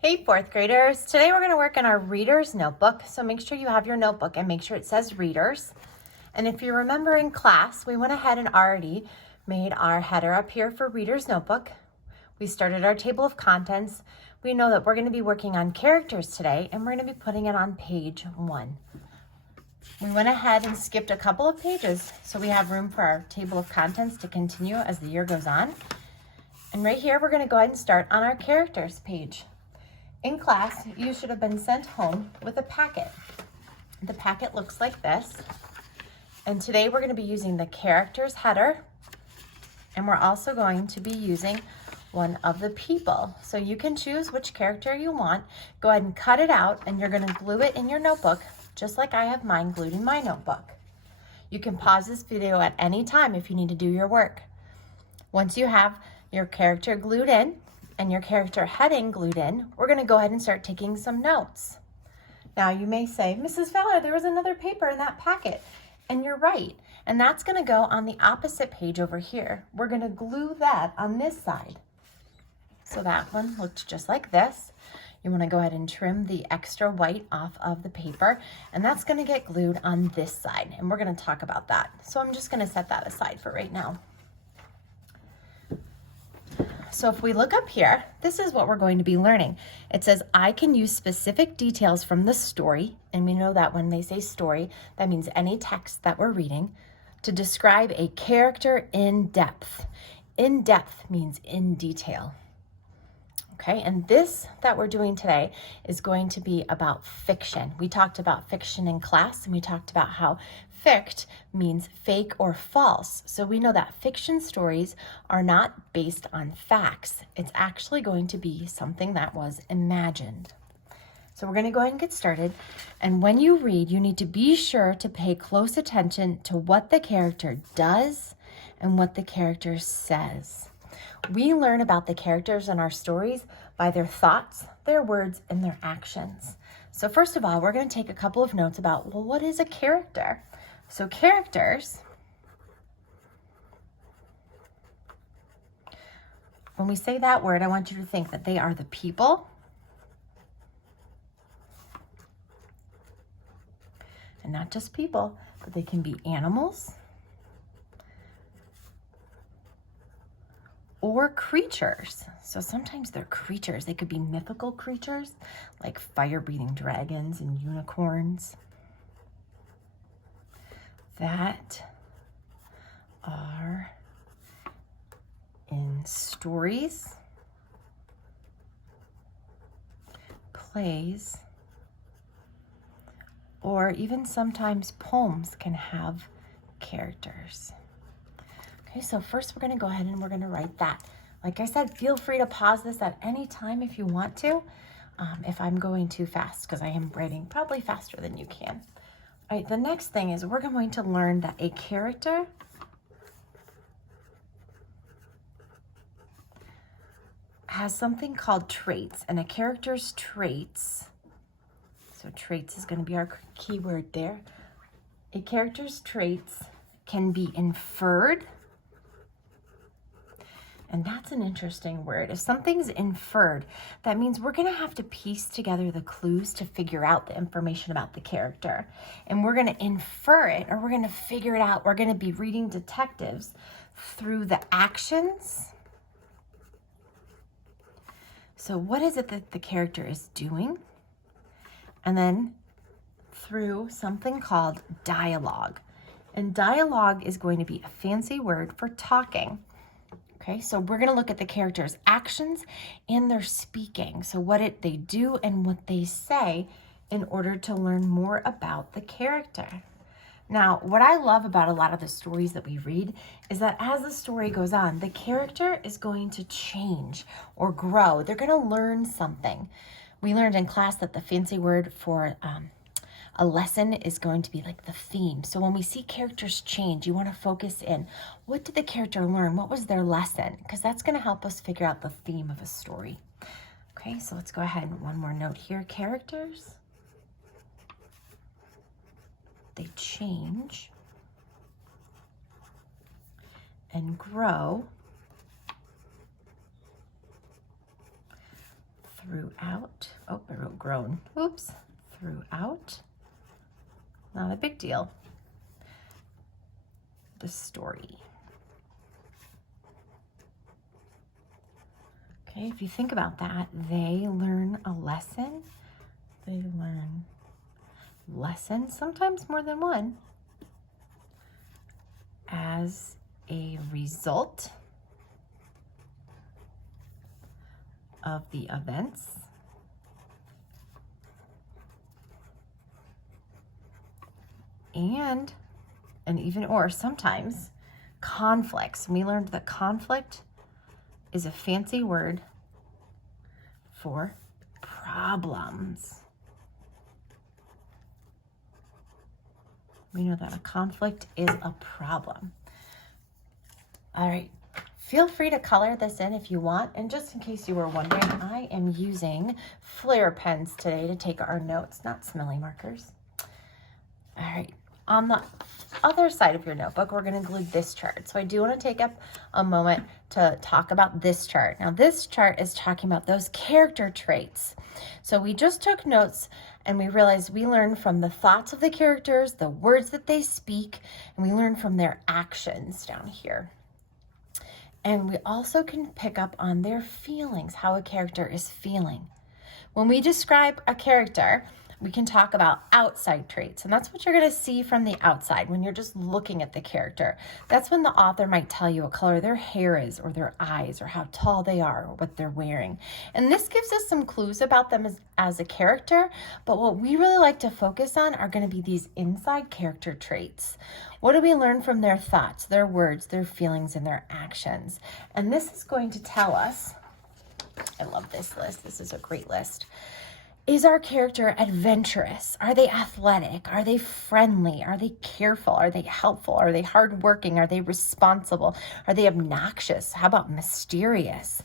Hey, fourth graders. Today we're going to work on our reader's notebook. So make sure you have your notebook and make sure it says readers. And if you remember in class, we went ahead and already made our header up here for reader's notebook. We started our table of contents. We know that we're going to be working on characters today, and we're going to be putting it on page 1. We went ahead and skipped a couple of pages, so we have room for our table of contents to continue as the year goes on. And right here, we're going to go ahead and start on our characters page. In class, you should have been sent home with a packet. The packet looks like this. And today we're going to be using the characters header. And we're also going to be using one of the people. So you can choose which character you want. Go ahead and cut it out and you're going to glue it in your notebook, just like I have mine glued in my notebook. You can pause this video at any time if you need to do your work. Once you have your character glued in, and your character heading glued in, we're going to go ahead and start taking some notes. Now you may say, Mrs. Feller, there was another paper in that packet. And you're right. And that's going to go on the opposite page over here. We're going to glue that on this side. So that one looked just like this. You want to go ahead and trim the extra white off of the paper, and that's going to get glued on this side. And we're going to talk about that. So I'm just going to set that aside for right now. So if we look up here, this is what we're going to be learning. It says, I can use specific details from the story, and we know that when they say story, that means any text that we're reading, to describe a character in depth. In depth means in detail. Okay, and this that we're doing today is going to be about fiction. We talked about fiction in class, and we talked about how fict means fake or false. So we know that fiction stories are not based on facts. It's actually going to be something that was imagined. So we're going to go ahead and get started. And when you read, you need to be sure to pay close attention to what the character does and what the character says. We learn about the characters in our stories by their thoughts, their words, and their actions. So first of all, we're going to take a couple of notes about, well, what is a character? So characters, when we say that word, I want you to think that they are the people, and not just people, but they can be animals or creatures. So sometimes they're creatures. They could be mythical creatures like fire-breathing dragons and unicorns that are in stories, plays, or even sometimes poems can have characters. Okay, so first we're going to go ahead and we're going to write that. Like I said, feel free to pause this at any time if you want to, if I'm going too fast, because I am writing probably faster than you can. All right, the next thing is we're going to learn that a character has something called traits, and a character's traits, so traits is going to be our key word there. A character's traits can be inferred, and that's an interesting word. If something's inferred, that means we're going to have to piece together the clues to figure out the information about the character. And we're going to infer it, or we're going to figure it out. We're going to be reading detectives through the actions. So what is it that the character is doing? And then through something called dialogue. And dialogue is going to be a fancy word for talking. Okay, so we're going to look at the character's actions and their speaking. So what they do and what they say in order to learn more about the character. Now, what I love about a lot of the stories that we read is that as the story goes on, the character is going to change or grow. They're going to learn something. We learned in class that the fancy word for a lesson is going to be like the theme. So when we see characters change, you want to focus in. What did the character learn? What was their lesson? Because that's going to help us figure out the theme of a story. Okay, so let's go ahead and one more note here. Characters, they change and grow throughout. Oh, I wrote grown. Oops. Throughout. Not a big deal. The story. Okay, if you think about that, they learn a lesson. They learn lessons, sometimes more than one, as a result of the events and even or sometimes conflicts. We learned that conflict is a fancy word for problems. We know that a conflict is a problem. All right, feel free to color this in if you want. And just in case you were wondering, I am using Flair pens today to take our notes, not smelly markers. All right, on the other side of your notebook, we're going to glue this chart. So I do want to take up a moment to talk about this chart. Now, this chart is talking about those character traits. So we just took notes and we realized we learn from the thoughts of the characters, the words that they speak, and we learn from their actions down here. And we also can pick up on their feelings, how a character is feeling. When we describe a character, we can talk about outside traits, and that's what you're going to see from the outside when you're just looking at the character. That's when the author might tell you what color their hair is, or their eyes, or how tall they are, or what they're wearing. And this gives us some clues about them as a character, but what we really like to focus on are going to be these inside character traits. What do we learn from their thoughts, their words, their feelings, and their actions? And this is going to tell us, I love this list, this is a great list. Is our character adventurous? Are they athletic? Are they friendly? Are they careful? Are they helpful? Are they hardworking? Are they responsible? Are they obnoxious? How about mysterious?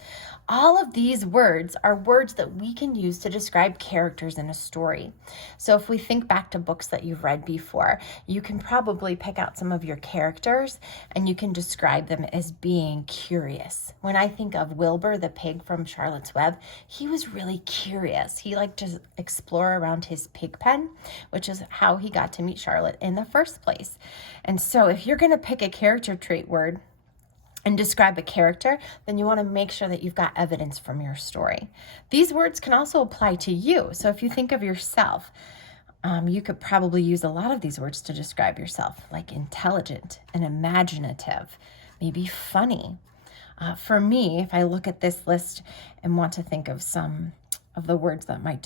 All of these words are words that we can use to describe characters in a story. So if we think back to books that you've read before, you can probably pick out some of your characters and you can describe them as being curious. When I think of Wilbur the pig from Charlotte's Web, he was really curious. He liked to explore around his pig pen, which is how he got to meet Charlotte in the first place. And so if you're going to pick a character trait word and describe a character, then you want to make sure that you've got evidence from your story. These words can also apply to you. So if you think of yourself, you could probably use a lot of these words to describe yourself, like intelligent and imaginative, maybe funny. For me, if I look at this list and want to think of some of the words that might